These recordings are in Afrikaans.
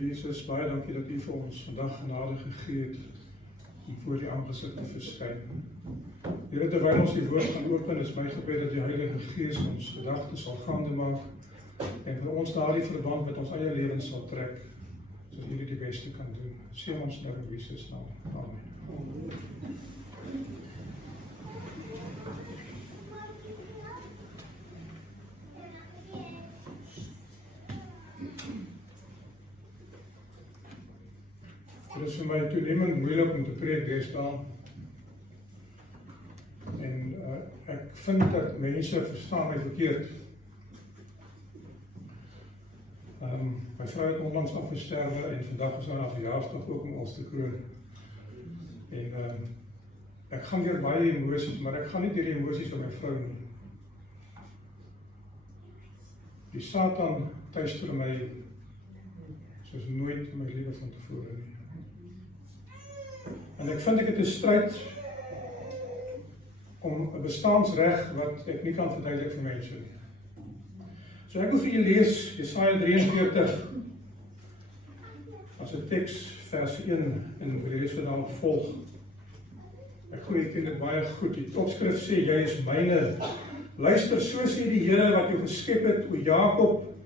Jesus, baie dankie dat U vir ons vandag genade gegee het om voor die aangesig te verskyn. Here, terwyl ons die woord gaan open, is my gebed dat die Heilige Gees ons gedagtes sal gaande maak en vir ons daardie verband met ons eie lewens sal trek, sodat U die beste kan doen. Seën ons nou in Jesus naam. Amen. Dit is vir my toenemend moeilik om te preek deesdae. En ek vind dat mense verstaan my verkeerd. My vrou het onlangs afgesterwe en vandag is haar verjaarsdag ook om ons te kroon. En ek gaan deur baie emosies, maar ek gaan nie deur die emosies van my vrou nie. Die Satan tuister my soos nooit in my lewe van tevore nie. En ek vind ek het 'n stryd om 'n bestaansreg wat ek nie kan verduidelik vir mense nie. So ek wil vir julle lees Jesaja 43 as 'n teks, vers 1 en die res wat dan volg. Ek glo jy ken dit baie goed. Die opskrif sê, jy is myne. Luister, so sê die Here wat jou geskep het, o Jakob,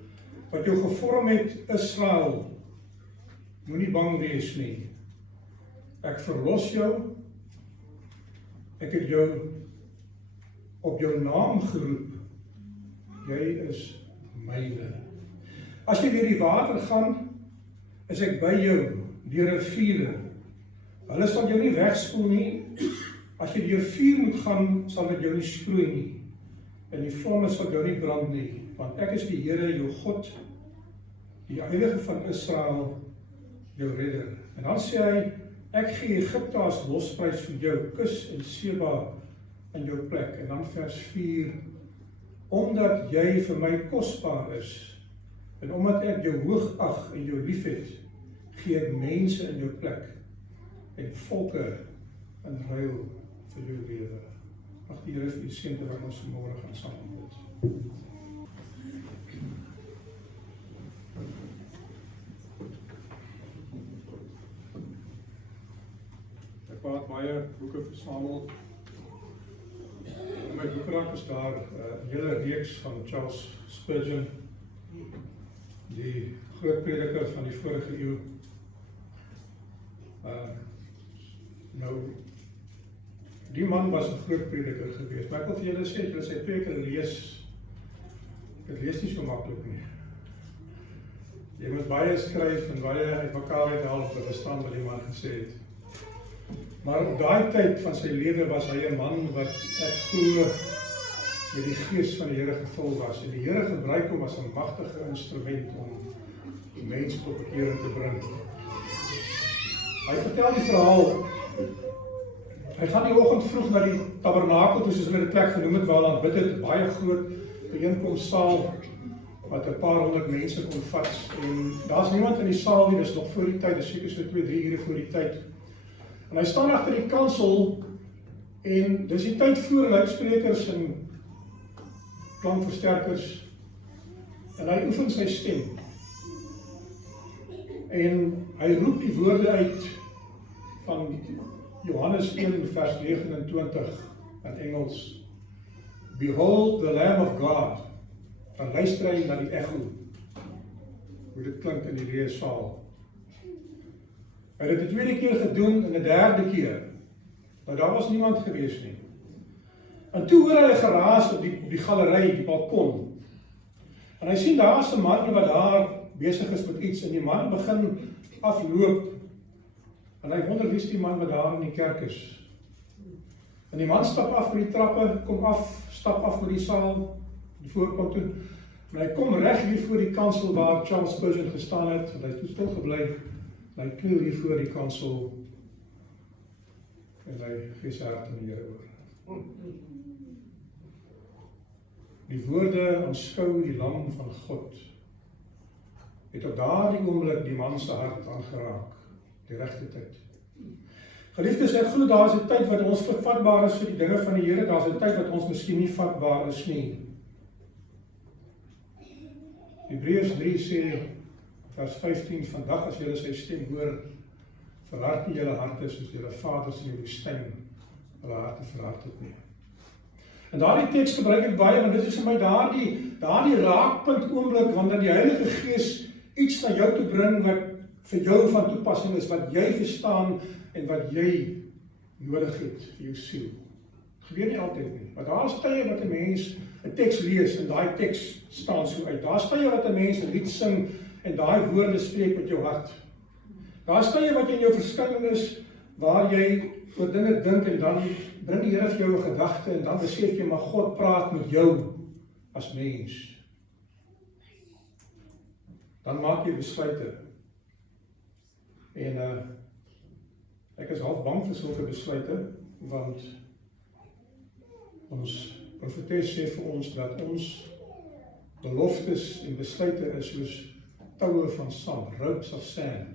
wat jou gevorm het, Israel. Moenie bang wees nie. Ek verlos jou, ek het jou op jou naam geroep, jy is myne. As jy deur die water gaan, is ek by jou, deur riviere. Hulle sal jou nie wegspoel nie, as jy deur vuur moet gaan, sal dit jou nie skroei nie, en die vlamme sal jou nie brand nie, want ek is die Here, jou God, die Heilige van Israel, jou redder. En dan sê hy, ek gee Egipte as losprys vir jou, Kus en Seba in jou plek. En dan vers 4, omdat jy vir my kosbaar is, en omdat ek jou hoog ag en jou lief het, gee ek mense in jou plek, en volke in ruil vir jou lewe. Mag die Here vir u seën terwyl ons vanmôre gaan saam bid. Ek het baie boeke versamel. In my boekrak is daar 'n hele reeks van Charles Spurgeon, die groot prediker van die vorige eeu. Die man was 'n groot prediker geweest, maar ek wil vir julle sê, julle sy preke lees, dit lees nie so maklik nie. Jy moet baie skryf en baie uitmekaar uithaal om te verstaan wat die man gesê het. Maar op daai tyd van sy lewe was hy 'n man wat ek glo met die gees van die Here gevul was. En die Here gebruik hom as 'n magtige instrument om die mense tot bekering te bring. Hy vertel die verhaal. Hy gaan die oggend vroeg na die tabernakel toe, soos hulle die plek genoem het, waar hulle bid het, baie groot byeenkomssaal wat 'n paar honderd mense kon vat. En daar's niemand in die saal nie, dis nog voor die tyd, dis seker so 2-3 ure voor die tyd. En hy staan agter die kansel en dis die tyd voor luidsprekers en klankversterkers en hy oefen sy stem. En hy roep die woorde uit van Johannes 1 vers 29 in Engels. Behold the Lamb of God. Dan luister hy na die echo. Hoe dit klink in die leë saal. Hy het dit die tweede keer gedoen en die derde keer. Nou daar was niemand gewees nie. En toe hoor hy geraas op die galery, die balkon. En hy sien daar is 'n man wat daar besig is met iets en die man begin afloop. En hy wonder wie is die man wat daar in die kerk is. En die man stap af met die trappe, stap af met die saal, die voorkant toe. En hy kom reg hier voor die kansel waar Charles Spurgeon gestaan het, en hy het stil gebly. En hy kniel hier voor die kansel en hy gee sy hart aan die Here oor. Die woorde aanskou die lam van God het op daardie oomblik die man se hart aangeraak, die regte tyd. Geliefdes, ek glo daar is 'n tyd wat ons vatbaar is vir die dinge van die Here, daar is 'n tyd wat ons miskien nie vatbaar is nie. Hebreërs 3 sê, vers 15, vandag as julle sy stem hoor, verhard nie julle harte soos julle vaders in die woestyn hulle harte verhard het nie. En daardie teks gebruik ek baie, want dit is vir my daardie raakpunt oomblik, wanneer die Heilige Gees iets na jou toe bring wat vir jou van toepassing is, wat jy verstaan en wat jy nodig het vir jou siel. Het gebeur nie altyd nie, maar daar is tye wat 'n mens 'n teks lees en daai teks staan so uit. Daar is tye wat 'n mens 'n lied sing en daai woorde spreek met jou hart. Daar is tye wat jy in jou verskilling is, waar jy oor dinge dink en dan bring die Here vir jou 'n gedagte en dan besef jy, maar God praat met jou as mens. Dan maak jy besluite. En ek is half bang vir sulke besluite, want ons profetes sê vir ons dat ons beloftes en besluite is soos toue van sand, ropes of sand.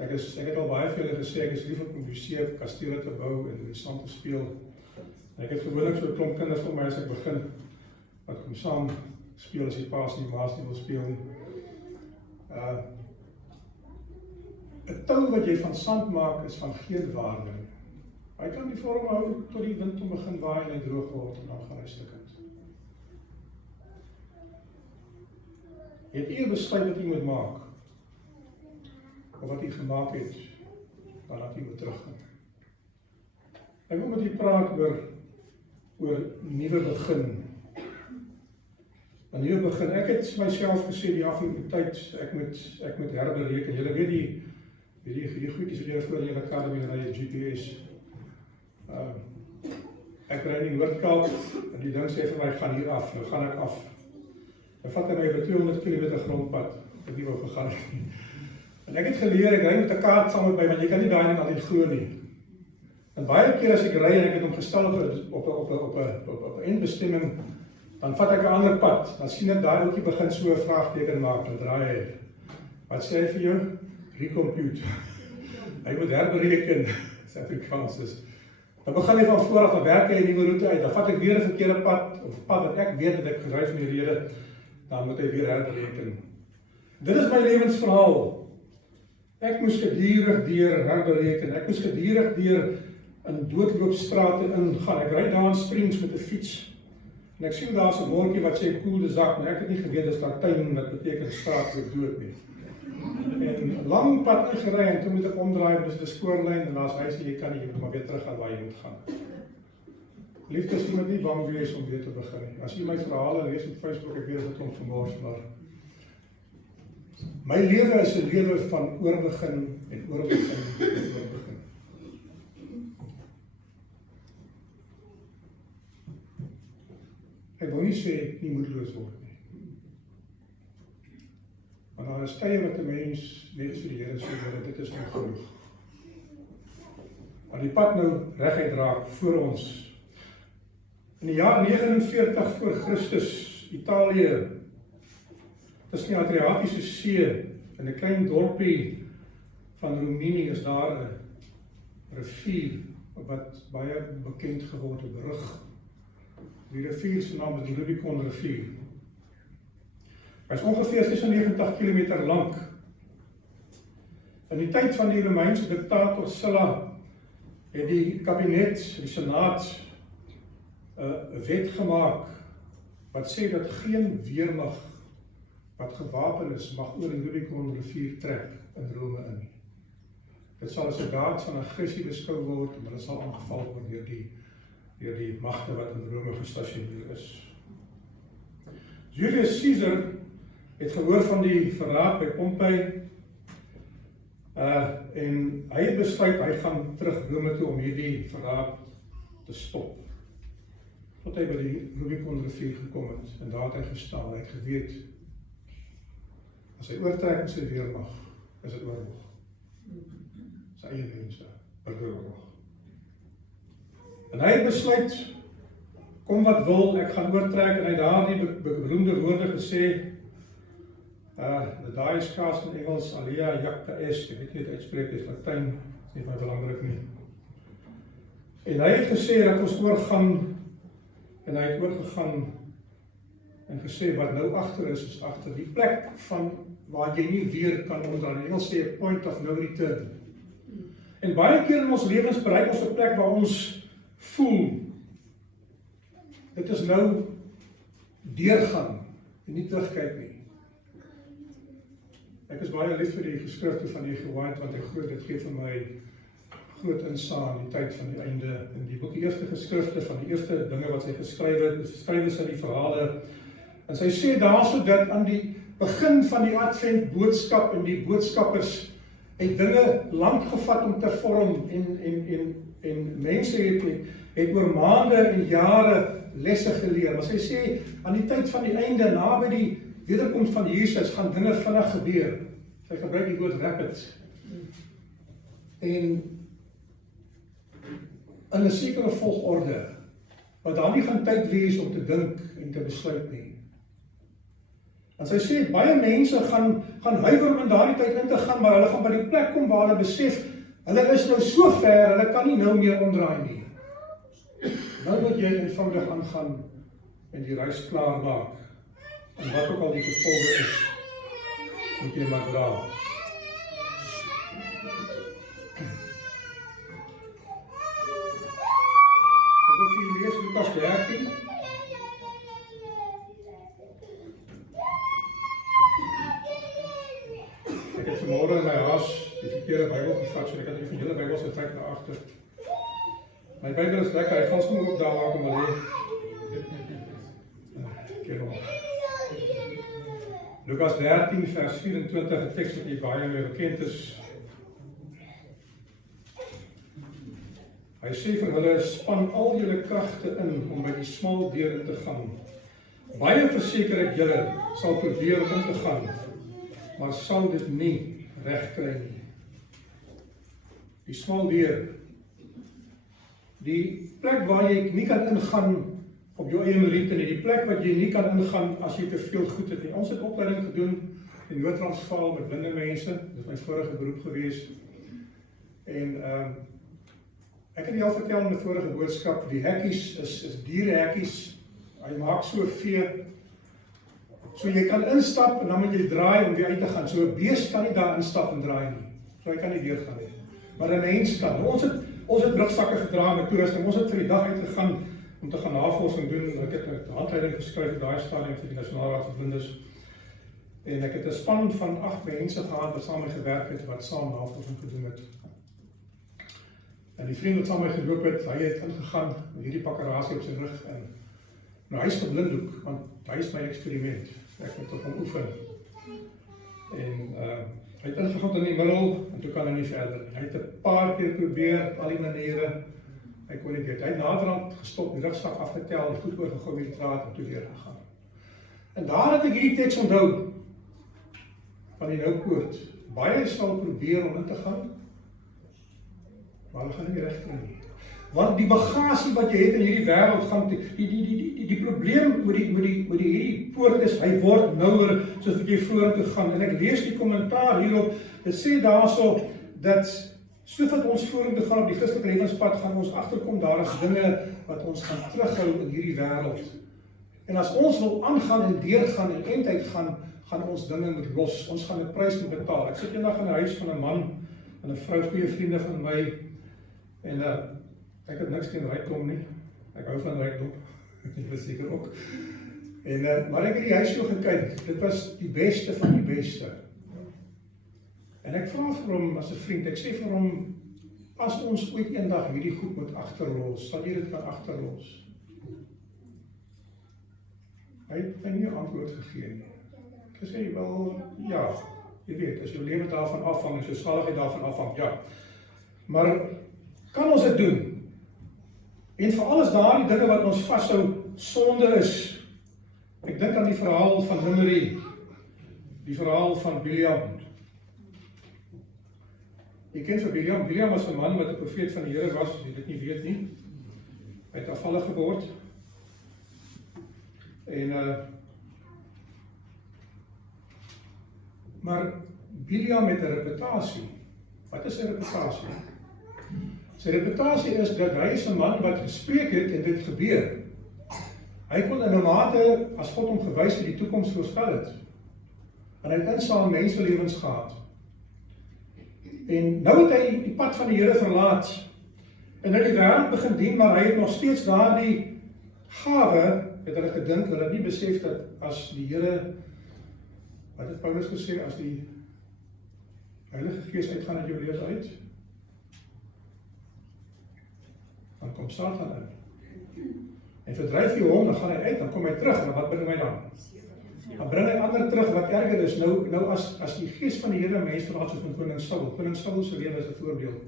Ek het al baie vir julle gesê, ek is lief op om museum, kastele te bou en in die sand te speel. Ek het gewoonlik so 'n klomp kinders vir my as ek begin, wat kom saam speel as die paas nie, maas nie wil speel nie. 'n tou wat jy van sand maak is van geen waarde nie. Hy kan die vorm hou tot die wind om begin waai en hy droog word en dan gaan hy stukkend. Jy het nie 'n besluit wat jy moet maak, of wat jy gemaak het, dan laat jy moet teruggaan. Ek wil met jy praat oor nuwe begin. 'n Nuwe begin. Ek het myself gesê die afgelope tyd, ek moet herbereken. Julle weet die goedjies wat julle voor in julle academy ry, GPS. Ek ry in Noord-Kaap en die ding sê vir my, gaan hier af, nou gaan ek af. Dan vat hy my oor 200 km grondpad, ek nie wou gegaan het nie. En ek het geleer, ek ry met 'n kaart saam met my, want jy kan nie daai ding altyd glo nie. En baie keer as ek ry en ek het hom gestel op 'n eindbestemming, dan vat ek 'n ander pad, dan sien ek daar ookie begin so 'n vraagteken maak, dan draai hy. Wat sê hy vir jou? Recompute. Hy moet herbereken, Suid-Afrikaans is. Dan begin hy van voor af, dan werk hy 'n nuwe roete uit, dan vat ek weer 'n verkeerde pad, of pad wat ek weet dat ek gery van die rede, dan moet hy weer herbereken. Dit is my lewensverhaal. Ek moes gedurig deur herbereken, ek moes gedurig deur in doodloopstrate ingaan. Ek ry daar in Springs met 'n fiets, en ek sien daar's 'n bordjie wat sê koelde zak, maar ek het nie geweet dis daar tuin, wat beteken straat loop dood nie. En 'n lang pad ingery en toe moet ek omdraai, want dis 'n spoorlyn en daar's huise, jy kan nie, jy moet maar weer terug gaan waar jy moet gaan. Liefdes, jy moet nie bang wees om weer te begin nie. As jy my verhale lees op Facebook, ek weet dit klomp gemors, maar my lewe is 'n lewe van oorbegin en oorbegin en oorbegin. Ek wil nie sê nie moedeloos word nie. Maar daar is tye wat 'n mens net vir die Here sê, dit is nie genoeg. Maar die pad nou reguit raak voor ons. In die jaar 49 voor Christus, Italië, tussen die Adriatiese See, in 'n klein dorpie van Roemenië is daar 'n rivier wat baie bekend geword het, berig. Die rivier se naam is die Rubicon rivier. Hy is ongeveer 96 km lank. In die tyd van die Romeinse diktator Sulla het die kabinet, die senaat, 'n wet gemaak wat sê dat geen weermag wat gewapen is mag oor die Rubicon rivier trek in Rome in. Dit sal as 'n daad van aggressie beskou word, maar dit sal aangeval word deur die magte wat in Rome gestasioneer is. Julius Caesar het gehoor van die verraad by Pompei, en hy het besluit, hy gaan terug Rome toe om hierdie verraad te stop. Tot hy by die Rubicon rivier gekom het, en daar het hy gestaan, hy het geweet, as hy oortrek in sy weermag, is dit oorlog. Sy eie mense, burgeroorlog. En hy het besluit, kom wat wil, ek gaan oortrek, en hy het daar die beroemde woorde gesê, daai is kaas in Engels, alia jacta est, ek weet nie het uitspreek, is Latijn, is nie van belangrik nie. En hy het gesê dat ons oorgaan, en hy het oorgegaan, en gesê wat nou agter is agter die plek van waar jy nie weer kan omdraai. In Engels sê 'n point of no return. En baie keer in ons lewens bereik ons 'n plek waar ons voel dit is nou deurgaan en nie terugkyk nie. Ek is baie lief vir die geskrifte van J.G. White, want dit gee vir my groot insaag in die tyd van die einde. In die boek, die eerste geskrifte van die eerste dinge wat sy geskryf sy die verhale. En sy sê daarso dat aan die begin van die Advent boodskap en die boodskappers het dinge lank gevat om te vorm en mense het oor maande en jare lesse geleer. Maar sy sê aan die tyd van die einde, naby die wederkoms van Jesus, gaan dinge vinnig gebeur. Sy gebruik die woord rapid. En in 'n sekere volgorde, wat daar nie gaan tyd wees om te dink en te besluit nie. En sy sê, baie mense gaan huiwer om in daardie tyd in te gaan, maar hulle gaan by die plek kom waar hulle besef, hulle is nou so ver, hulle kan nie nou meer omdraai nie. Nou moet jy eenvoudig aangaan en die reis klaar maak. En wat ook al die gevolge is, moet jy maar dra. Ek wil vir julle lees Lukas 13. Ek het vanmôre in my huis die verkeerde Bybel gevat, so ek het vir julle Bybels getrek na agter. My Bybel is lekker, hy val sommer ook daar waar kom al lê. Lukas 13 vers 24, 'n teks wat baie meer bekend is. Hy sê vir hulle, span al julle kragte in om by die smal deur in te gaan. Baie verseker ek julle sal probeer om in te gaan, maar sal dit nie reg kry nie. Die smal deur. Die plek waar jy nie kan ingaan op jou eie meriete nie, die plek wat jy nie kan ingaan as jy te veel goed het nie. Ons het opleiding gedoen in Noord-Transvaal met blinde mense, dit is my vorige beroep gewees. En ek het al vertel in die vorige boodskap, die hekkies is dierehekkies, hy maak so vee, so jy kan instap en dan moet jy draai om weer uit te gaan, so 'n bees kan nie daar instap en draai nie, so hy kan nie weer gaan nie, maar 'n mens kan. Ons het rugsakke gedra met toerusting, ons het vir die dag uitgegaan om te gaan navorsing doen. Ek het 'n handleiding geskryf op daai stadium vir die Nasionale Raad vir Blindes. En ek het 'n span van 8 mense gehad wat saam met my gewerk het, wat saam navorsing gedoen het. En die vriend wat saam met my geloop het, hy het ingegaan met hierdie pakkerasie op sy rug en nou hy is geblinddoek, want hy is my eksperiment. Ek moet op hom oefen. En hy het ingegaan in die middel en toe kan hy nie verder. Hy het 'n paar keer probeer, al die maniere. Hy kon nie weet. Hy het naderhand gestop, die rugsak afgetel, die goed oorgegooi met die draad en toe weer gegaan. En daar het ek hierdie teks onthou van die Noupoort. Baie sal probeer om in te gaan, maar hulle gaan nie reg kry nie. Want die bagasie wat jy het in hierdie wêreld gaan die probleem met hierdie poort is, hy word nouer soos wat jy vorentoe gaan. En ek lees die kommentaar hierop, dit sê daarso dat soveel ons vorentoe gaan op die Christelike lewenspad, gaan ons agterkom, daar is dinge wat ons gaan terughou in hierdie wêreld. En as ons wil aangaan en deurgaan en eindtyd gaan ons dinge moet los. Ons gaan 'n prys moet betaal. Ek sit eendag in 'n huis van 'n man en 'n vrou, goeie vriende van my, en ek het niks teen rykdom nie. Ek hou van rykdom. Ek is seker ook. En maar ek het die huis so gekyk. Dit was die beste van die beste. En ek vra vir hom as 'n vriend, ek sê vir hom, as ons ooit eendag hierdie goed moet agterlos, sal jy dit kan agterlos? Hy het my nie 'n antwoord gegee nie. Ek sê, wel, ja, jy weet, as jou lewe daarvan afhang, as jou saligheid daarvan afhang, ja. Maar kan ons dit doen? En veral is daar die dinge wat ons vashou, sonde is. Ek dink aan die verhaal van Nimri, die verhaal van Biliam. Jy ken vir Biliam. Biliam was 'n man wat 'n profeet van die Here was, as jy dit nie weet nie. Hy het afvallig geword. En maar Biliam het 'n reputasie. Wat is sy reputasie? Sy reputasie is dat hy is 'n man wat gespreek het en dit gebeur. Hy kon in 'n mate, as God hom gewys het, die toekoms voorspel het. En hy het insaam menselewens gehad. En nou het hy die pad van die Here verlaat, en hy die wêreld begin dien, maar hy het nog steeds daardie gawe, het hulle gedink, hulle het nie besef dat as die Here, wat het Paulus gesê, as die Heilige Gees uitgaan uit jou lewe uit, dan kom Satan in. En verdryf jy hom, dan gaan hy uit, dan kom hy terug, en wat bring hy dan? Dan bring hy ander terug wat erger is. Nou as die Gees van die Here mens verlaat soos met koning Saul. Koning Saul se lewe is 'n voorbeeld.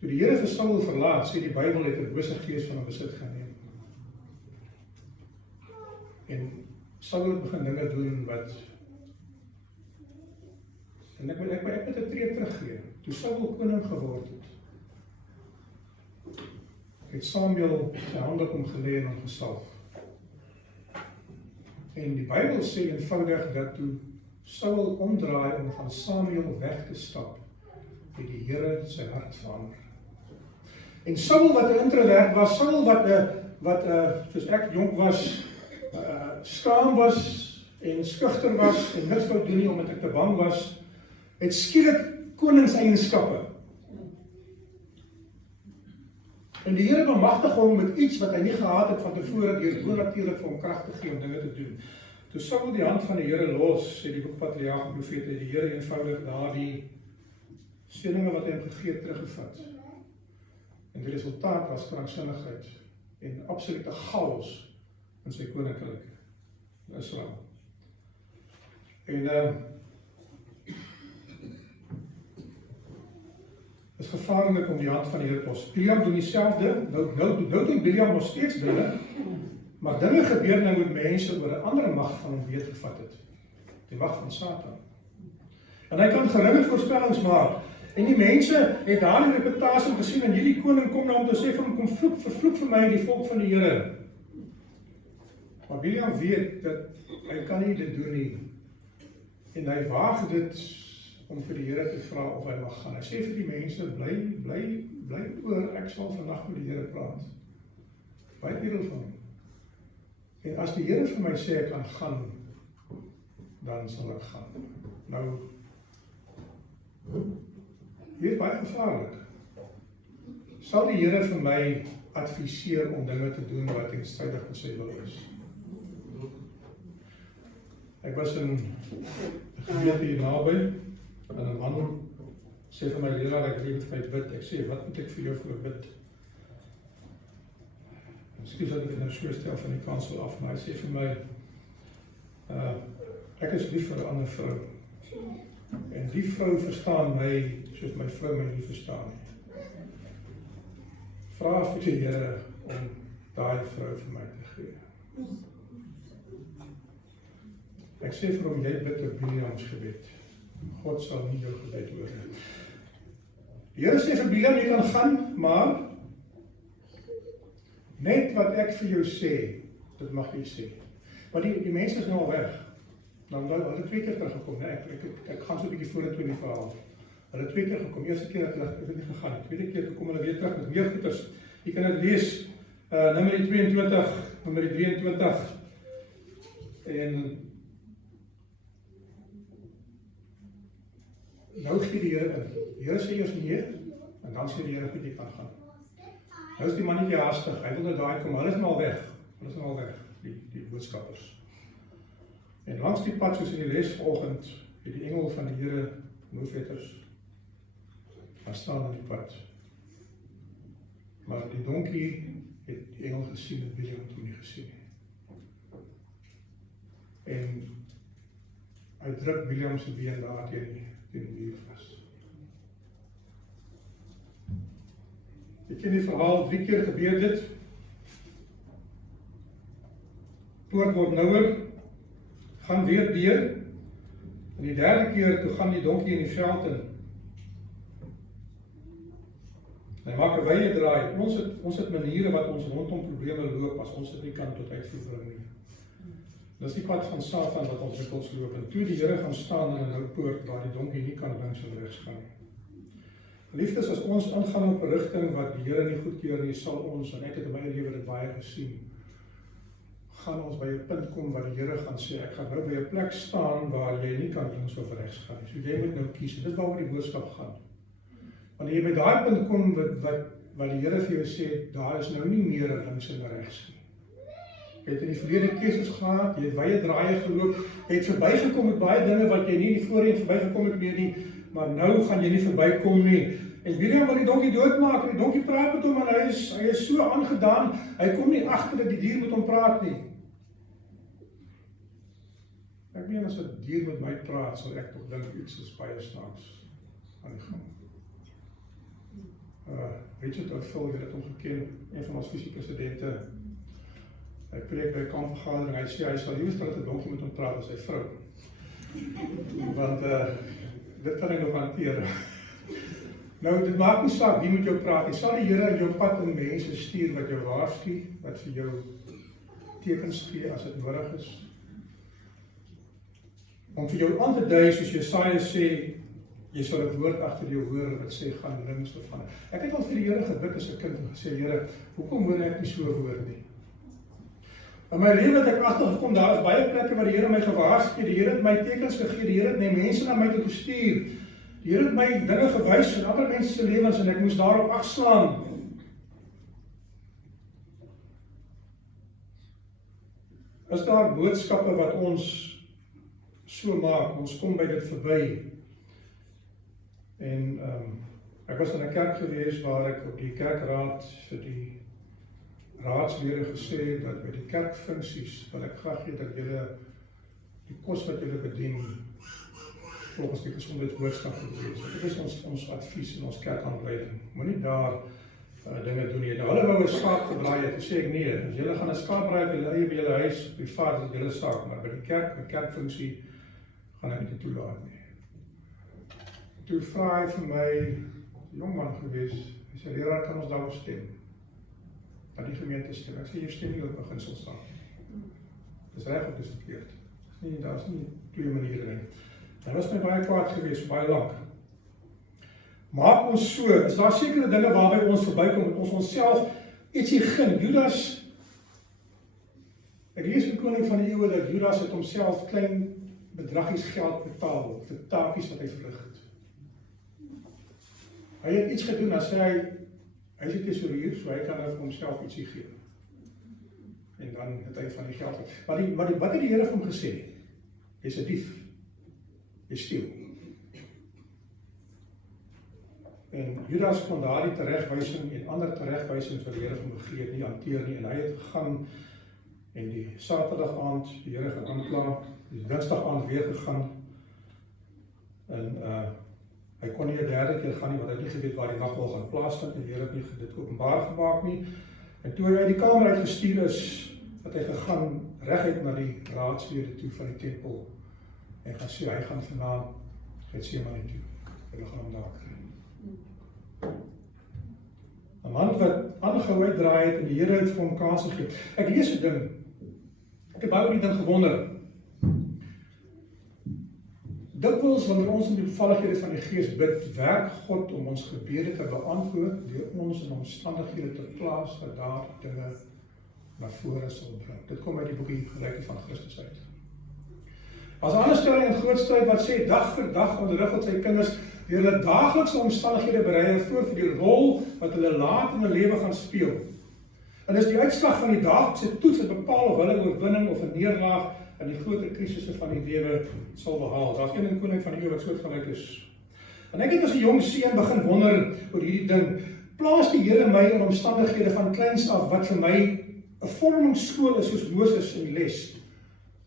Toe die Here vir Saul verlaat, sê die Bybel het 'n bose gees van hom besit geneem. En Saul het begin dinge doen wat, en ek moet 'n tree teruggee. Toe Saul koning geword het Samuel sy hand op hom gelê en hom gesalf. En die Bybel sê eenvoudig dat toe Saul omdraai om van Samuel weg te stap, het die Here sy hart verander. En Saul wat 'n introvert was, Saul wat soos ek jonk was, skaam was en skugter was en niks wou doen nie omdat ek te bang was, het skielik koningseienskappe. En die Here bemagtig hom met iets wat hy nie gehad het van tevore deur bonatuurlik vir hom krag te gee om dinge te doen. Toe Saul die hand van die Here los, sê die boek Patriarge en Profete, het die Here eenvoudig daardie seëninge wat hy hom gegee het teruggevat. En die resultaat was kranksinnigheid en absolute chaos in sy koninkryk Israel. En is gevaarlik om die hand van die Here te los. Biliam doen dieselfde, nou doen Biliam nog steeds dinge, maar dinge gebeur nou met mense oor 'n ander mag van hom weet gevat het. Die mag van Satan. En hy kan geringe voorspellings maak. En die mense het daardie reputasie gesien en hierdie koning kom nou om te sê vir hom, kom vervloek vir my die volk van die Here. Maar Biliam weet dat hy kan nie dit doen nie. En hy waag dit om vir die Here te vra of hy mag gaan. Hy sê vir die mense, bly oor, ek sal vandag met die Here praat. Baie edel van hom. En as die Here vir my sê ek kan gaan, dan sal ek gaan. Nou, hier is baie gevaarlik. Sal die Here vir my adviseer om dinge te doen wat teenstrydig met sy wil is? Ek was in 'n gemeente hier naby, en 'n man sê vir my leraar, ek moet vir my bid. Ek sê, wat moet ek vir jou voor bid? Miskien dat ek dit nou so stel van die kansel af, maar hy sê vir my, ek is lief vir 'n ander vrou. En die vrou verstaan my, soos my vrou my nie verstaan nie. Vra vir die Here om daai vrou vir my te gee. Ek sê vir hom, jy bid op Biliams gebed. God sal nie jou gebed hoor nie. Die Here sê vir Biliam, jy kan gaan, maar net wat ek vir jou sê, dit mag jy sê. Maar die mense is nou al weg. Dan hulle 2 keer teruggekom. Nee, ek gaan so 'n bietjie vorentoe in die verhaal. Hulle 2 keer gekom. Eerste keer het hulle nie gegaan nie. Tweede keer gekom hulle weer terug met meer goeders. Jy kan dit lees, Numeri 22, Numeri 23. En nou gee die Here in. Die Here sê eers nee, en dan sê die Here goed, jy kan gaan. Nou is die man nie haastig, hy wil nou daai kom, hulle is nou al weg. Hulle is nou al weg, die boodskappers. En langs die pad, soos in die les vanoggend, het die engel van die Here, hoofletters, gaan staan in die pad. Maar die donkie het die engel gesien en Biliam het hom nie gesien nie. En hy druk Biliam se been daar teen die muur vas. Ek ken die verhaal, 3 keer gebeur dit. Poort word nouer, gaan weer deur. En die 3de keer, toe gaan die donkie in die veld in. Hy maak 'n wye draai. Ons het maniere wat ons rondom probleme loop as ons dit nie kan tot uitvoer bring nie. Dis die pad van Satan wat ons wikkels loop. En toe die Here gaan staan in 'n nou poort waar die donkie nie kan links en regs gaan nie. Liefdes, as ons ingaan op 'n rigting wat die Here nie goedkeur nie, sal ons, en ek het in my lewe dit baie gesien, gaan ons by 'n punt kom waar die Here gaan sê, ek gaan nou by 'n plek staan waar jy nie kan links of regs gaan nie. So jy moet nou kies. Dit is waaroor die boodskap gaan. Wanneer jy by daai punt kom wat die Here vir jou sê, daar is nou nie meer links en regs nie. Jy het in die verlede keuses gehad, jy het wye draaie geloop, jy het verbygekom met baie dinge wat jy nie voorheen verbygekom het meer nie, maar nou gaan jy nie verbykom nie. En Biliam wil die donkie doodmaak, en die donkie praat met hom, en hy is so aangedaan, hy kom nie agter dat die dier met hom praat nie. Ek meen as 'n dier met my praat, sal ek toch dink iets is baie snaaks aan die gang. Richard O'Phil, jy het hom geken, een van ons visie-presidente, hy preek by 'n kampvergadering, hy sê, hy sal liever dat 'n donkie met hom praat as sy vrou. Want dit kan ek nog hanteer. Nou, dit maak nie saak wie met jou praat, jy sal die Here in jou pad in mense stuur wat jou waarsku, wat vir jou tekens gee as dit nodig is. Om vir jou aan te dui, soos Jesaja sê, jy sal het woord agter jou hoor wat sê, gaan links of gaan. Ek het al vir die Here gebid as 'n kind en gesê, Here, hoekom hoor ek nie so 'n woord nie? In my lewe het ek agtergekom, daar is baie plekke waar die Here my gewaarsku, die Here het my tekens gegee, die Here het my mense na my toe gestuur, die Here het my dinge gewys in ander mense se lewens en ek moes daarop agslaan. Is daar boodskappe wat ons so maak, ons kom by dit verby. En ek was in 'n kerk gewees waar ek op die kerkraad vir die raadslede gesê het dat by die kerkfunksies wil ek graag hê dat julle die kos wat julle bedien volgens die gesondheidsboodskap moet wees. Dit is ons advies in ons kerkaanleiding. Moenie daar dinge doen nie. Nou hulle wou 'n skaap gebraai het, sê ek nee, as julle gaan 'n skaap braai by julle huis, privaat is julle saak, maar by die kerk, 'n kerkfunksie gaan ek nie toelaat nie. Toe vra hy vir my, jong man gewees, hy sê, leraar, kan ons daarop stem? Dat die gemeente stem. Ek sê, jy stem nie op beginsel saam. Dis reg of dis verkeerd. Daar is nie twee maniere nie. Hy was my baie kwaad gewees, baie lank. Maak ons so, is daar sekere dinge waarby ons verbykom, met ons onsself ietsie gun. Judas, ek lees in Koning van die Eeuwe dat Judas het homself klein bedragies geld betaal vir taakies wat hy verrig het. Hy het iets gedoen, dan sê hy is die tesourier, so hy kan vir homself ietsie gee. En dan het hy van die geld. Maar wat het die Here vir hom gesê? Jy is 'n dief. Jy steel. En Judas kon daardie teregwysing en ander teregwysings wat die Here van gegee het nie hanteer nie, en hy het gegaan en die Saterdag aand die Here gaan aankla, die Dinsdag aand weer gegaan, en hy kon nie 'n derde keer gaan nie, want hy het nie geweet waar die nagmaal gaan plaasvind, en die Here het nie dit openbaar gemaak nie, en toe hy uit die kamer uitgestuur is, het hy gegaan reguit na die raadslede toe van die tempel, en gaan sê, hy gaan vanaand Getsemane toe, hulle gaan hom daar kry. 'n man wat aangehou uitdraai het en die Here het vir hom kans gegee. Ek lees 'n ding. Ek het baie oor die ding gewonder. Dikwels wanneer ons in die bevallighede van die Gees bid, werk God om ons gebede te beantwoord deur ons in omstandighede te plaas wat daar dinge na vore sal bring. Dit kom uit die boekie Gelyke van Christus uit. As 'n ander stelling in Grootstryd wat sê dag vir dag onderrig God sy kinders deur hulle daaglikse omstandighede berei voor vir die rol wat hulle laat in hulle lewe gaan speel. En dis die uitslag van die daaglikse toets wat bepaal of hulle oorwinning of 'n neerlaag in die groter krisisse van die lewe sal behaal. Daar's een in Koning van die Eeuwe wat soortgelyk is. En ek het as 'n jong seun begin wonder oor hierdie ding. Plaas die Here my in omstandighede van kleins af wat vir my 'n vormingsskool is soos Moses in die les,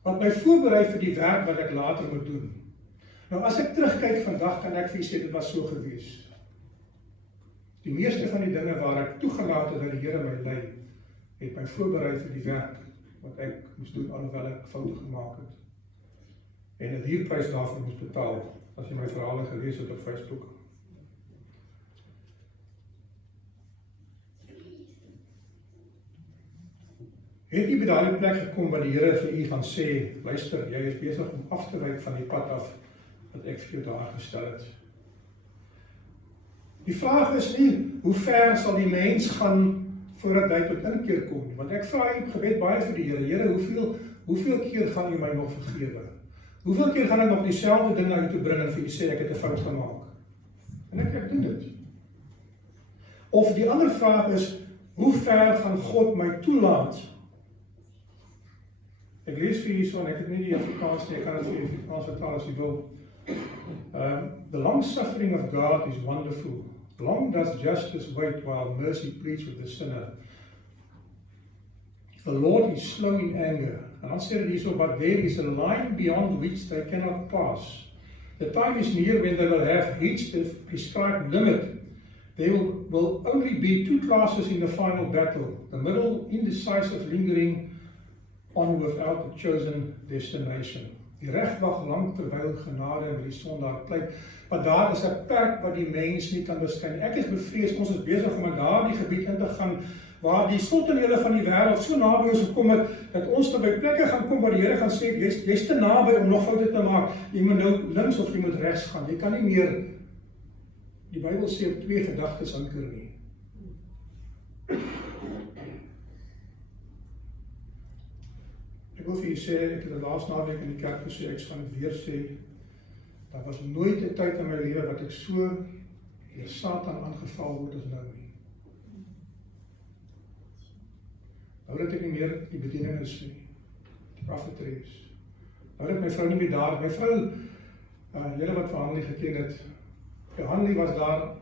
wat my voorberei vir die werk wat ek later moet doen. Nou as ek terugkyk vandag, kan ek vir sê dit was so gewees. Die meeste van die dinge waar ek toegelaat het dat die Here my lei, het my voorberei vir die werk wat ek moes doen, alhoewel ek foute gemaak het. En 'n huurprys daarvoor moes betaal, as jy my verhale gelees het op Facebook. Het jy by daardie plek gekom waar die Here vir u gaan sê, luister, jy is besig om af te wyk van die pad af wat ek vir jou daar gestel het. Die vraag is nie, hoe ver sal die mens gaan voordat hy tot inkeer kom nie. Want ek vra in gebed baie vir die Here, Here, hoeveel keer gaan U my nog vergewe? Hoeveel keer gaan ek nog dieselfde ding na U toe bring en vir U sê ek het 'n fout gemaak? En ek doen dit. Of die ander vraag is, hoe ver gaan God my toelaat? Ek lees vir hierso, en ek het nie die Afrikaans nie, ek kan dit vir die Afrikaans vertaal as jy wil. The long suffering of God is wonderful. Long does justice wait while mercy pleads with the sinner. The Lord is slow in anger. En dan sê dit hierso, but there is a line beyond which they cannot pass. The time is near when they will have reached the prescribed limit. There will only be two classes in the final battle. The middle, indecisive, lingering on without a chosen destination. Die reg wag lank terwyl genade en die sondaar pleit. Maar daar is 'n perk wat die mens nie kan beskyn. Ek is bevrees, ons is besig om in daardie gebied in te gaan, waar die slottonele van die wêreld so naby ons gekom het, dat ons te by plekke gaan kom waar die Here gaan sê, jy's te naby om nog foute te maak, jy moet nou links of jy moet regs gaan, jy kan nie meer, die Bybel sê op twee gedagtes anker nie. Ek wil vir julle sê, ek het die laaste naweek in die kerk gesê, ek gaan dit weer sê, daar was nooit 'n tyd in my lewe wat ek so deur Satan aangeval word as nou nie. Nou dat ek nie meer die bediening is nie, die profeterie is. Nou dat my vrou nie meer daar is. My vrou, julle wat vir Hanlie geken het, Hanlie was daar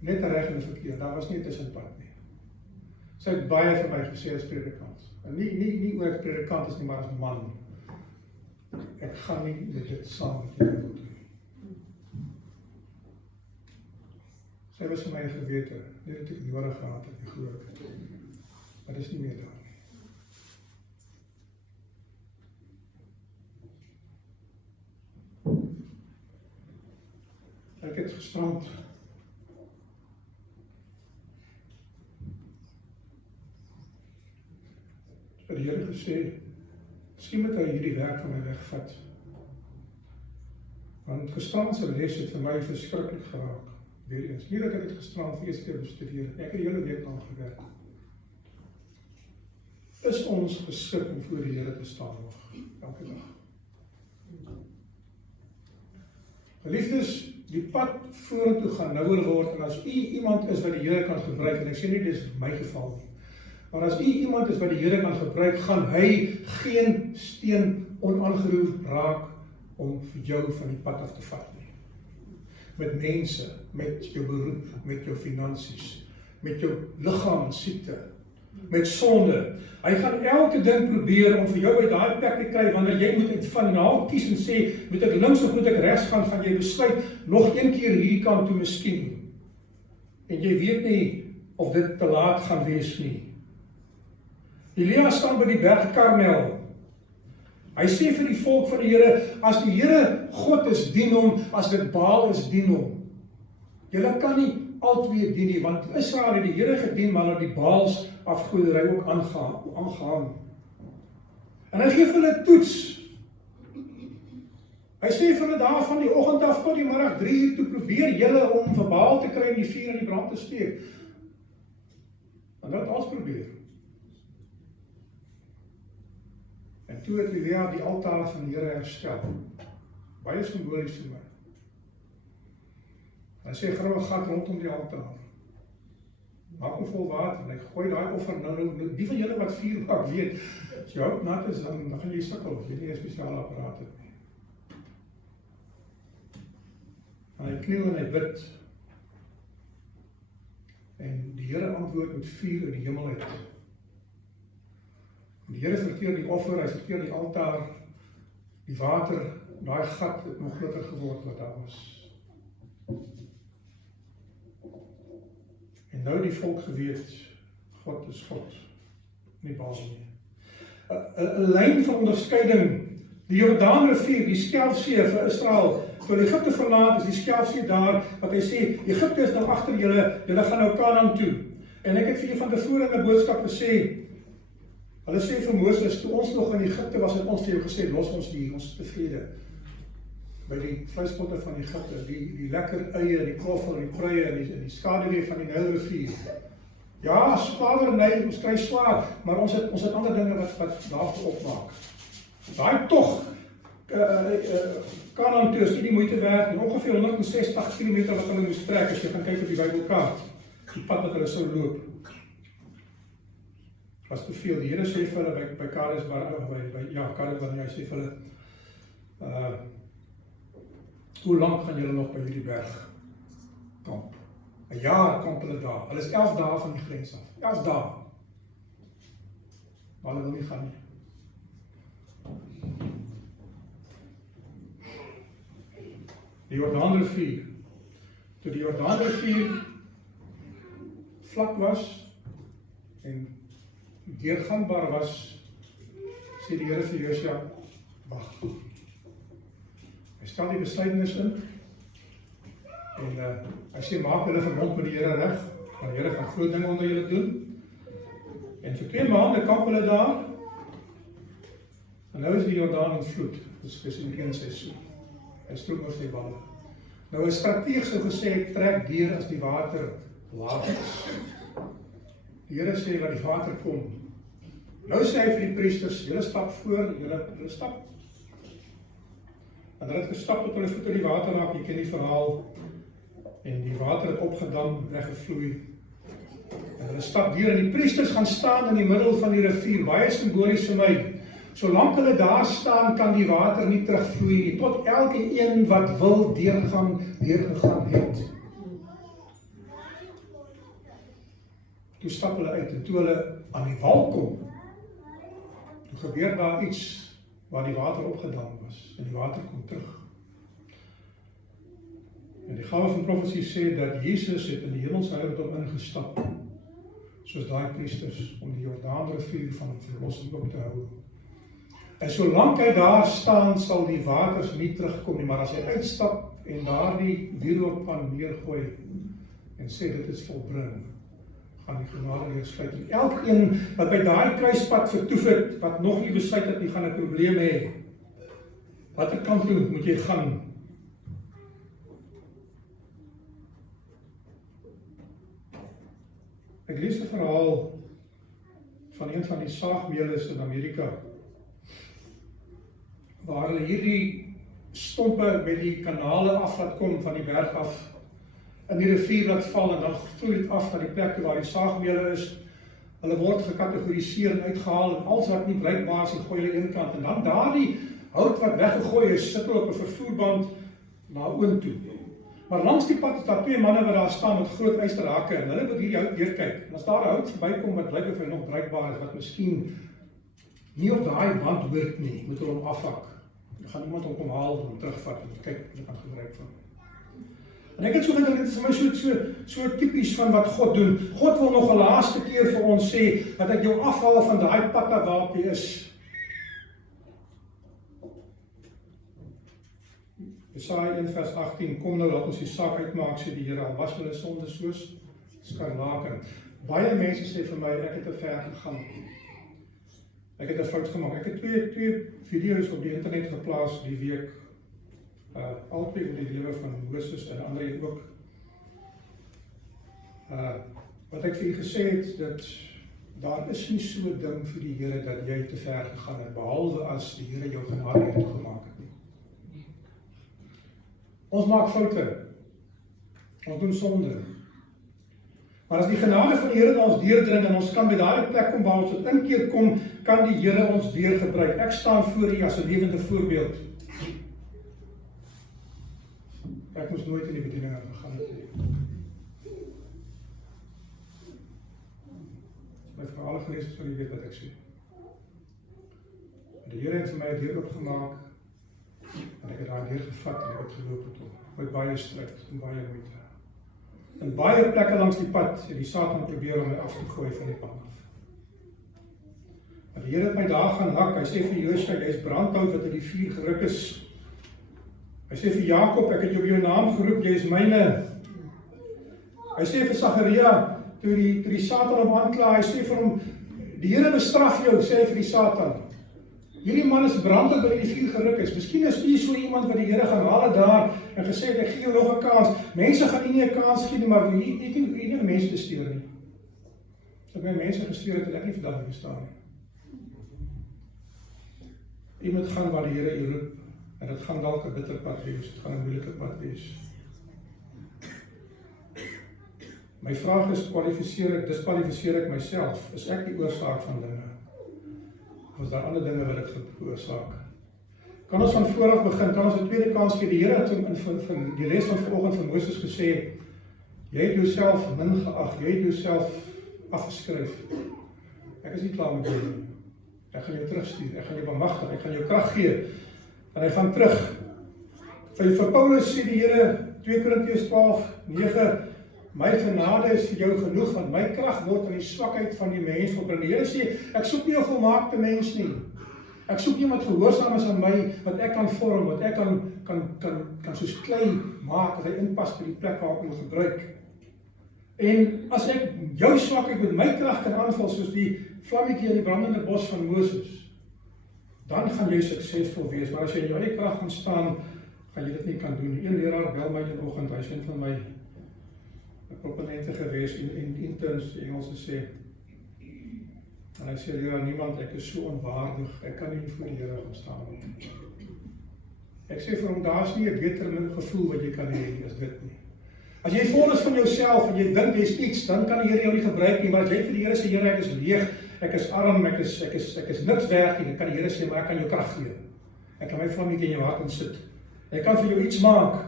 net reg in die verkeer, daar was nie tussenpad nie. Sy het baie vir my gesê as predikant. En nie oor ek predikant is nie, maar as man. Ek gaan nie dit saam met julle doen. Sy was vir my gewete, nie dat ek nodig gehad het, nie glo ek het. Maar dit is nie meer daar nie. Ek het gestrand. Het die Here gesê, miskien moet hy hierdie werk van my wegvat. Want gisterandse les het vir my verskriklik geraak. Weer eens, nie dat ek het gisterand vir eerste keer bestudeer, ek het die hele week aan gewerk. Is ons geskik om voor die Here te staan nog, elke dag? Geliefdes, die pad vorentoe gaan nouer word, en as u iemand is wat die Here kan gebruik, en ek sê nie dis my geval nie, maar as u iemand is wat die Here kan gebruik, gaan hy geen steen onaangeroer raak om vir jou van die pad af te vat nie. Met mense, met jou beroep, met jou finansies, met jou liggaam, siekte, met sonde. Hy gaan elke ding probeer om vir jou uit daai plek te kry, wanneer jy moet van nou kies en sê, moet ek links of moet ek regs gaan jy besluit, nog een keer hierdie kant toe miskien. En jy weet nie of dit te laat gaan wees nie. Elia staan by die berg Karmel. Hy sê vir die volk van die Here, as die Here God is, dien hom, as dit Baal is, dien hom. Julle kan nie albei dien nie, want Israel het die Here gedien, maar dat die Baals afgoderry ook aangehang. En hy gee vir hulle toets. Hy sê vir hulle daar van die oggend af tot die middag 3 uur toe probeer julle om vir Baal te kry en die vuur in die brand te steek. Want dat ons probeer. En toe het Elia die altaar van die Here herstel. Baie simbolies vir my. Hy sê grawe 'n gat rondom die altaar. Maak hom vol water en hy gooi daai offer nou die van julle wat vuur maak weet, as jy hout nat is dan gaan jy sukkel, jy nie 'n spesiale apparaat het nie. En hy kniel en hy bid. En die Here antwoord met vuur in die hemel uit. Die Here verteer die offer, hy verteer die altaar, die water, daai gat het nog groter geword wat daar was. En nou die volk geweet, God is God, nie Baal nie. 'n lyn van onderskeiding, die Jordaanrivier, die Skelfsee vir Israel, toe Egipte verlaat, is die Skelfsee daar, wat hy sê, Egipte is nou agter julle, julle gaan nou Kanaan toe. En ek het vir julle van tevore 'n boodskap gesê, hulle sê vir Moses, toe ons nog in Egipte was, het ons vir jou gesê, los ons hier, ons is tevrede. By die vleispotte van Egipte, die lekker eie, die koffel, die pruie, en die skaduwee van die Nylrivier. Ja, slaverny, ons kry swaar, maar ons het ander dinge wat daarvoor opmaak. Daai tog Kanaan toe is nie die moeite werd nie, ongeveer 160 km wat hulle moes trek, as jy gaan kyk op die Bybelkaart, die pad wat hulle sou loop. Was te veel. Die Here sê vir hulle by Kades Barnea, hy sê vir hulle, hoe lank gaan julle nog by hierdie berg kamp? 'n jaar kamp hulle daar. Hulle is 11 dae van die grens af. 11 dae. Maar hulle wil nie gaan nie. Die Jordaanrivier. Toe die Jordaanrivier vlak was en deurgangbaar was, sê die Here vir Josua, wag. Hy stel die besluitnis in en hy sê, maak hulle verbond met die Here reg, want die Here gaan groot dinge onder julle doen. En vir 2 maande kamp hulle daar, en nou is die Jordaan in vloed, dis in een seisoen. Hy stroom oor sy walle. Nou 'n strateeg sou gesê, trek deur as die water laag is. Die Here sê, wat die water kom. Nou sê hy vir die priesters, julle stap voor, julle stap. En hulle het gestap tot hulle voete die water raak, jy ken die verhaal. En die water het opgedam, weggevloei. En hulle stap deur en die priesters gaan staan in die middel van die rivier, baie simbolies vir my. Solank hulle daar staan, kan die water nie terugvloei nie, tot elke een wat wil deurgegaan het. Toe stap hulle uit, en toe hulle aan die wal kom, toe gebeur daar iets waar die water opgedam was, en die water kom terug. En die gawe van profesie sê dat Jesus het in die hemelse heiligdom ingestap, soos daai priesters, om die Jordaanrivier van verlossing op te hou. En solank hy daar staan, sal die waters nie terugkom nie, maar as hy uitstap en daardie wierookpan neergooi en sê dit is volbring, gaan die genade weer sluit. En elkeen wat by daai kruispad vertoef het, wat nog nie besluit het nie, gaan 'n probleem hê. Watter kant toe moet jy gaan? Ek lees 'n verhaal van een van die saagmeulers in Amerika, waar hulle hierdie stompe met die kanale af laat kom van die berg af, in die rivier laat val en dan vloei dit af na die plekke waar die saagmeule is. Hulle word gekategoriseer en uitgehaal en alles wat nie bruikbaar is, gooi hulle een kant en dan daardie hout wat weggegooi is, sit hulle op 'n vervoerband na oond toe. Maar langs die pad is daar 2 manne wat daar staan met groot ysterhakke en hulle moet hierdie hout deurkyk. En as daar 'n hout verbykom wat lyk of hy nog bruikbaar is, wat miskien nie op daai band hoort nie, moet hulle hom afhak. Dan gaan iemand hom kom haal en terugvat en kyk wat hulle kan gebruik van. En ek het so gedink, dit is vir my so tipies van wat God doen. God wil nog 'n laaste keer vir ons sê, dat ek jou afhaal van daai pad waar jy is. Jesaja 1 vers 18, kom nou laat ons die saak uitmaak, sê die Here, al was hulle sonde soos skarlaken. Baie mense sê vir my, ek het te ver gegaan. Ek het 'n fout gemaak. Ek het twee video's op die internet geplaas die week, albei oor die lewe van Moses en ander een ook. Wat ek vir u gesê het, dat daar is nie so 'n ding vir die Here dat jy te ver gegaan het, behalwe as die Here jou genade toegemaak het nie. Ons maak foute. Ons doen sonde. Maar as die genade van die Here na ons deurdring en ons kan by daardie plek kom waar ons tot inkeer kom, kan die Here ons weer gebruik. Ek staan voor u as 'n lewende voorbeeld. Ek moes nooit in die bediening gegaan het nie. My verhaal gelees het van die weet wat ek sê. Die Here het vir my 'n deur oopgemaak en ek het daar deur gevat en ek het geloop het om. Met baie stryd en baie moeite. In baie plekke langs die pad het die Satan probeer om my af te gooi van die pad af. Maar die Here het my daar gaan hak. Hy sê vir Josua, jy is brandhout wat uit die vuur geruk is. Hy sê vir Jakob, ek het jou op jou naam geroep, jy is myne. Hy sê vir Sagaria, toe die Satan hom aankla, hy sê vir hom, die Here bestraf jou, sê hy vir die Satan. Hierdie man is brandhout wat uit die vuur geruk is. Miskien is u so iemand wat die Here gaan haal daar en gesê het, ek gee jou nog 'n kans. Mense gaan nie 'n kans gee nie, maar u nie mense te steur nie. As ek my mense gestuur het ek nie vandag hier staan nie. Jy moet gaan waar die Here u roep, en dit gaan dalk 'n bitter pad wees, dit gaan 'n moeilike pad wees. My vraag is, diskwalifiseer ek myself? Is ek die oorsaak van dinge? Of is daar ander dinge wat ek veroorsaak? Kan ons van vooraf begin, kan ons 'n tweede kans gee? Die Here het in die les van vanoggend van Moses gesê, jy het jouself min geag, jy het jouself afgeskryf. Ek is nie klaar met jou nie. Ek gaan jou terugstuur, ek gaan jou bemagtig, ek gaan jou krag gee, en hy gaan terug. Vir Paulus sê die Here, 2 Korintiërs 12:9, my genade is vir jou genoeg, want my krag word aan die swakheid van die mens volbring. Die Here sê, ek soek nie 'n volmaakte mens nie. Ek soek iemand gehoorsaam is aan my, wat ek kan vorm, wat ek kan soos klei maak, dat hy inpas by die plek waar ek hom gebruik. En as ek jou swakheid met my krag kan aanval, soos die vlammetjie in die brandende bos van Moses, dan gaan jy suksesvol wees. Maar as jy in jou eie krag gaan staan, gaan jy dit nie kan doen. Een leraar bel my in oggend, hy sê van my, 'n proponente gewees, interns, die Engelse sê, en hy sê, leraar, niemand, ek is so onwaardig, ek kan nie voor die Here gaan staan. Ek sê vir hom, daar is nie 'n beter gevoel wat jy kan hê as dit nie. As jy vol is van jouself en jy dink jy is iets, dan kan die Here jou nie gebruik nie, maar as jy vir die Here sê, Here, ek is leeg, ek is arm, ek is niks werd nie, dan kan die Here sê, maar ek kan jou krag gee. Ek kan my vlammetjie in jou hart insit. Ek kan vir jou iets maak.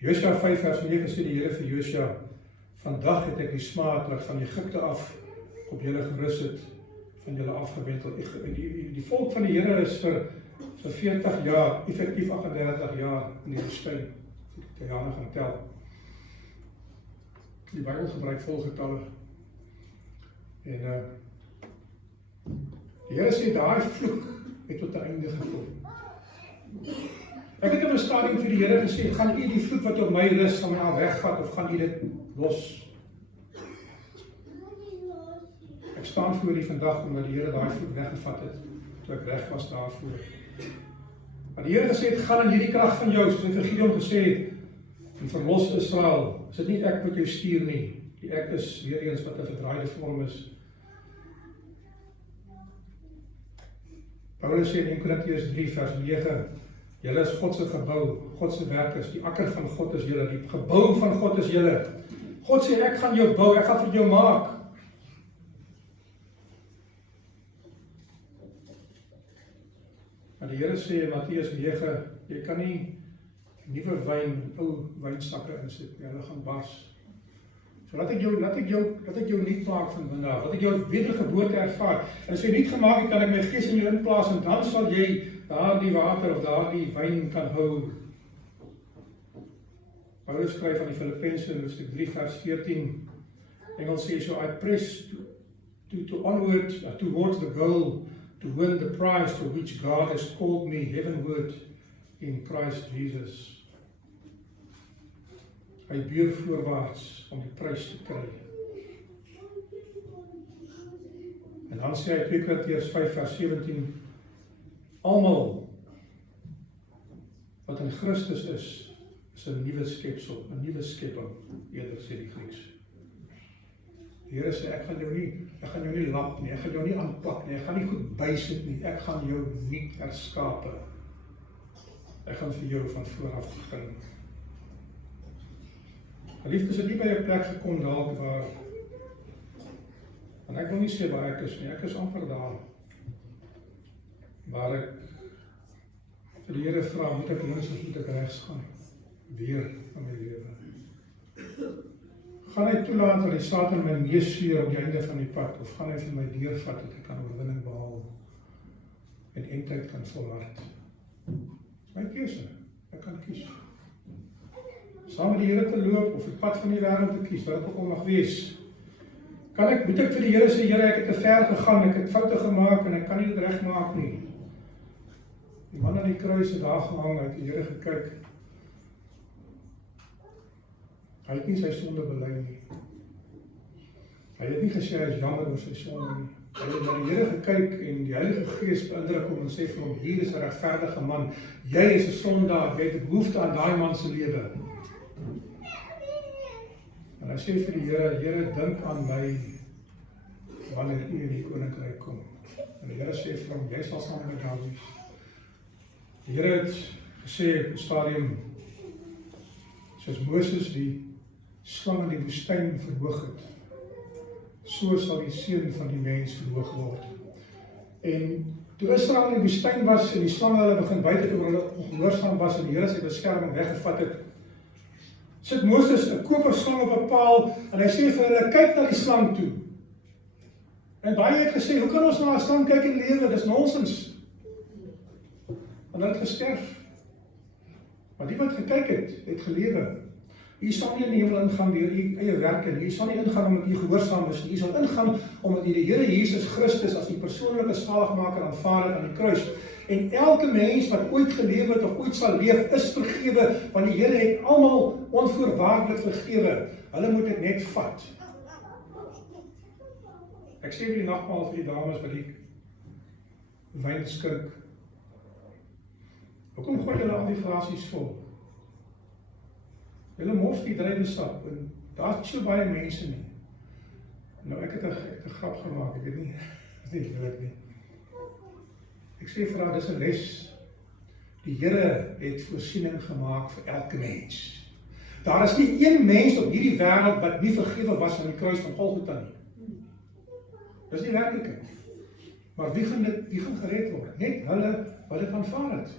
Josua 5:9 sê die Here vir Josua, vandag het ek die smaad wat van Egipte af op julle gerus het, van julle afgewend. Die volk van die Here is vir 40 jaar, effektief 38 jaar in die woestyn, die jare gaan tel. Die Bybel gebruik volgetalle. En die Here sê, daai vloek het tot 'n einde gekom. Ek het in 'n stadium vir die Here gesê, gaan u die vloek wat op my rus van my af wegvat, of gaan u dit los? Ek staan voor u vandag, omdat die Here daai vloek weggevat het, toe ek reg was daarvoor. Maar die Here gesê het, gaan in hierdie krag van jou, soos hy vir Gideon gesê het, en verlos Israel. Is dit nie ek wat jou stuur nie, die ek is weer eens wat 'n verdraaide vorm is. Paulus sê in 1 Korintiërs 3:9, julle is God se gebou, God se werkers, die akker van God is julle, die gebou van God is julle. God sê, ek gaan jou bou, ek gaan vir jou maak. En die Here sê in Matteus 9, jy kan nie nuwe wyn in ou wynsakke insit nie, hulle gaan bars. So laat ek jou nuut maak van vandag, laat ek jou wedergeboorte ervaar. En as jy nuut gemaak het, kan ek my gees in jou inplaas, en dan sal jy daardie water of daardie wyn kan hou. Paulus skryf aan die Filippense in hoofstuk 3 vers 14. Engels sê so, I press to onward towards the goal to win the prize for which God has called me heavenward in Christ Jesus. Hy buur voorwaarts om die prys te kry. En dan sê hy 2 Korintiërs 5 vers 17, almal wat in Christus is 'n nuwe skepsel, 'n nuwe skepping, eerder sê die Grieks. Die Here sê, ek gaan jou nie lap nie, ek gaan jou nie aanpak nie, ek gaan nie goed bysit nie, ek gaan jou nuut herskape. Ek gaan vir jou van vooraf begin. Geliefdes, het nie by 'n plek gekom dalk waar, en ek wil nie sê waar ek is nie, ek is amper daar, waar ek vir die Here vra, moet ek links of moet ek regs gaan? Weer van my lewe. Gaan hy toelaat dat die Satan my meesleer op die einde van die pad, of gaan hy vir my deurvat dat ek kan oorwinning behaal en eindtyd kan volhard? Dis my keuse, ek kan kies. Saam met die Here te loop of die pad van die wêreld te kies, wat dit ook al mag wees. Moet ek vir die Here sê, Here, ek het te ver gegaan, ek het foute gemaak en ek kan nie dit regmaak nie. Die man aan die kruis het daar gehang, het die Here gekyk. Hy het nie sy sonde bely nie. Hy het nie gesê hy is jammer oor sy sonde nie. Hy het na die Here gekyk en die Heilige Gees beïndruk hom en sê vir hom, hier is 'n regverdige man. Jy is 'n sondaar, jy het behoefte aan daai man se lewe. En hy sê vir die Here, Here, dink aan my wanneer u in die koninkryk kom. En die Here sê vir hom, jy sal saam met daar wees. Die Here het gesê op 'n stadium, soos Moses die slang in die woestyn verhoog het, so sal die seun van die mens verhoog word. En toe Israel in die woestyn was en die slange hulle begin byt het oor hulle ongehoorsaam was en die Here sy beskerming weggevat het, sit Moses 'n koperslang op 'n paal en hy sê vir hulle, kyk na die slang toe. En baie het gesê, hoe kan ons na 'n slang kyk en lewe? Dis nonsens. En hulle het gesterf. Maar die wat gekyk het gelewe. U sal nie in die hemel ingaan deur u eie werke nie. U sal nie ingaan omdat u gehoorsaam is nie. U sal ingaan omdat u die Here Jesus Christus as die persoonlike saligmaker aanvaar het aan die kruis. En elke mens wat ooit gelewe het of ooit sal leef, is vergewe, want die Here het almal onvoorwaardelik vergewe. Hulle moet dit net vat. Ek sê vir die nagmaal vir die dames wat die wyn skink. Hoekom gooi julle al die glasies vol? Julle mors die druiwesap en daar's so baie mense nie. Nou ek het 'n grap gemaak, ek weet nie, dit is nie. Ek sê vir haar, dis 'n les. Die Here het voorsiening gemaak vir elke mens. Daar is nie een mens op hierdie wêreld wat nie vergewe was aan die kruis van Golgotha nie. Dis nie werklikheid. Maar wie gaan gered word? Net hulle wat dit aanvaar het.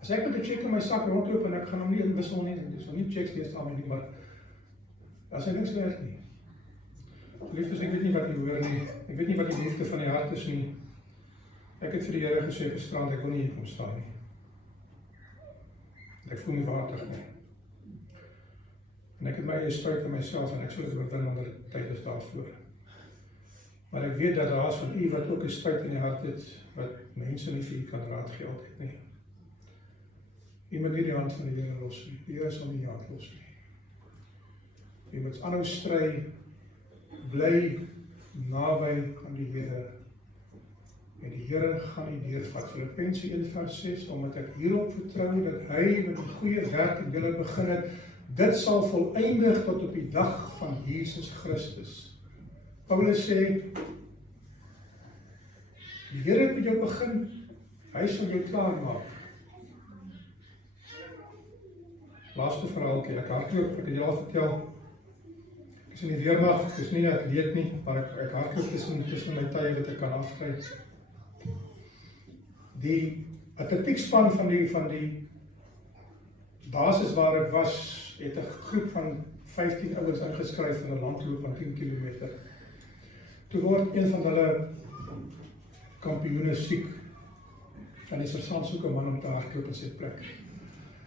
As ek met 'n cheque in my sak rondloop en ek gaan hom nie inwissel nie, dis nog nie checks deesdae nie, maar as hy niks werk nie. Liefdes, ek weet nie wat jy hoor nie. Ek weet nie wat die liefde van die hart is nie. Ek het vir die Here gesê gisterand, ek wil nie hier kom staan nie. Ek voel nie waardig nie. En ek het my eie spyt in myself en ek sou dit oorwin wanneer die tyd is daarvoor. Maar ek weet dat daar is van u wat ook 'n spyt in die hart het, wat mense nie vir u kan raad gee altyd nie. U moet nie die hand van die Here los nie. Die Here sal nie die hand los nie. U moet aanhou stry, bly naby aan die Here. En die Here gaan u deurvat. Filippense 1:6, omdat ek hierop vertrou dat hy met die goeie werk in julle begin het, dit sal volëindig tot op die dag van Jesus Christus. Paulus sê, die Here het met jou begin, hy sal jou klaarmaak. Laaste verhaaltjie, ek hardloop, ek het julle al vertel, ek is in die weermag, ek is nie 'n atleet nie, maar ek hardloop tussen my tye wat ek kan afkry. Die atletiekspan van die basis waar ek was, het 'n groep van 15 ouens ingeskryf vir 'n landloop van 10 km. Toe word een van hulle kampioene siek, en die sersant soek 'n man om te hardloop in sy plek.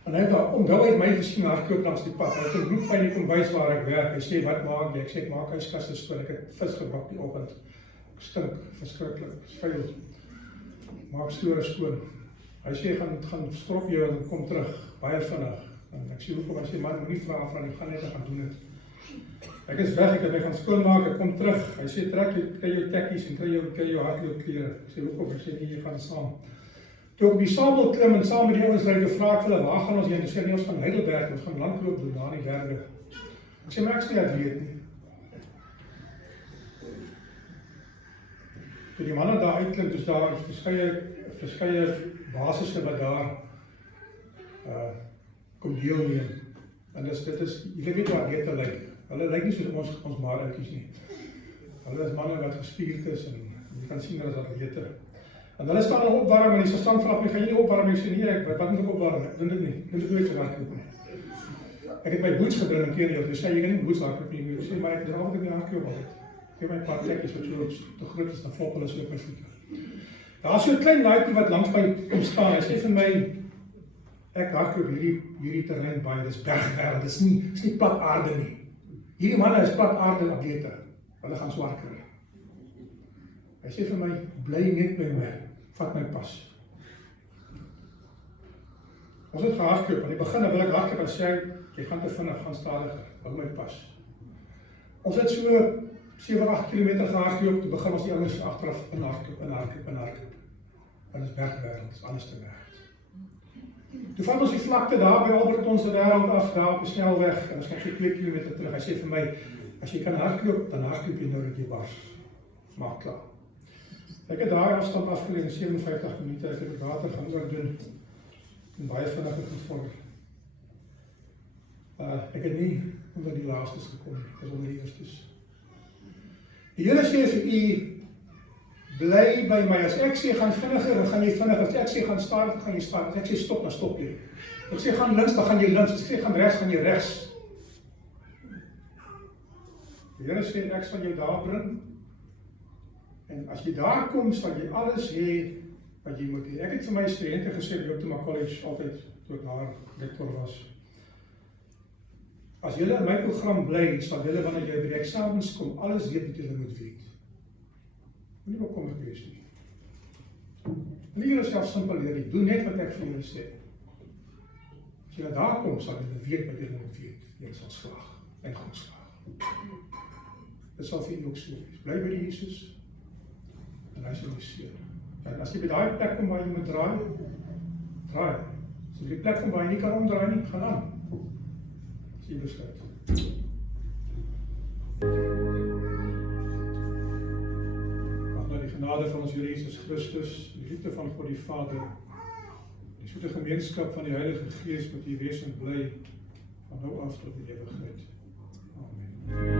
En hy het daar, onthou hy het my gesien hardloop langs die pad, hy het 'n bloedpyn in die kombuis waar ek werk, hy sê, wat maak jy? Ek sê, ek maak huiskaste skoon, ek het vis gebak die oggend, ek stink, verskriklik, vuil, maak store skoon. Hy sê, gaan strop jou en kom terug, baie vinnig. En ek sê, hoekom? Hy sê, man, moet nie vraag van, ek gaan net gaan doen het. Ek is weg, ek het my gaan skoonmaak, ek kom terug. Hy sê, kry jou tekkies en kry jou hardloopklere. Ek sê, hoekom? Ek sê, nee, jy gaan saam. Toe ek op die saambel klim en saam met die ouens ry, toe vra ek hulle, waar gaan ons heen? Toe sê, nee, ons gaan Heidelberg, ons gaan landloop doen, daar in die berge. Ek sê, maar ek is nie atleet nie. Toe die manne daar uitklim, dus daar verskeie basisse wat daar kom deelneem. En dit is, julle weet waar atlete lyk. Hulle lyk nie soos ons maaruitjies nie. Hulle is manne wat gespierd is en jy kan sien dat is atlete. En hulle staan in opwarm en die sersant vra my, gaan jy nie opwarm? Ek sê, nee, wat moet ek opwarm? Ek doen dit nie. Ek doen dit nooit hardloop nie. Ek het my boots gebring in teenoor, jy sê, jy kan nie boots hardloop nie. Ek sê, maar ek dra altyd my hardloop altyd. Ek heb my paar plekjes wat so te groot is, dan flop hulle so op my voete. Daar is so 'n klein laaitjie wat langs my kom staan. Hy sê vir my, ek hardloop hierdie terrein baie, dis bergwêreld, dis nie plat aarde nie. Hierdie manne is plat aarde atlete. Hulle gaan swaar kry. Hy sê vir my, bly net by my, vat my pas. Ons het gehardloop, aan die begin wil ek hardloop en sê, jy gaan te vinnig, gaan stadiger, hou my pas. Ons het so 7-8 km gehardloop, toe begin ons die ouens agteraf in hardloop. En dis bergwêreld, dis alles te werk. Toe vat ons die vlakte daar by Alberton se wêreld af, daar op die snelweg, en ons gaan so 2 kilometer terug. Hy sê vir my, as jy kan hardloop, dan hardloop jy nou dat jy bars. Maak klaar. Ek het daar afstand afgelê in 57 minute, ek het het water gaan oordoen, en baie vinnig gevorder. Ek het nie onder die laastes gekom, ek is onder die eerstes. Die Here sê vir u, bly by my, as ek sê gaan vinniger, dan gaan jy vinniger, as ek sê gaan stadig, dan gaan jy stadig, as ek sê stop, dan stop jy. As ek sê gaan links, dan gaan jy links, as ek sê gaan rechts, gaan jy rechts. Die Here sê, ek sal jou daar bring, en as jy daar kom, sal jy alles hê wat jy moet hê. Ek het vir my studente gesê, by Optima College, altyd, toe ek daar rektor was, as julle in my program bly, sal julle wanneer jy by die eksamens kom, alles weet wat julle moet weet. Moenie bekommerd wees nie. Moenie jouself simpel leer nie, doen net wat ek vir julle sê. As julle daar kom, sal julle weet wat julle moet weet. Julle sal slaag en gaan slaag. Dit sal vir julle ook so wees. Bly by die Jesus, en hy sal jou seën. En as jy by daai plek kom waar jy moet draai, draai. As jy by die plek kom waar jy nie kan omdraai nie, gaan aan. As jy besluit. Die genade van ons Here Jesus Christus, die liefde van God die Vader, die soete gemeenskap van die Heilige Gees met u wees en bly van nou af tot die ewigheid. Amen.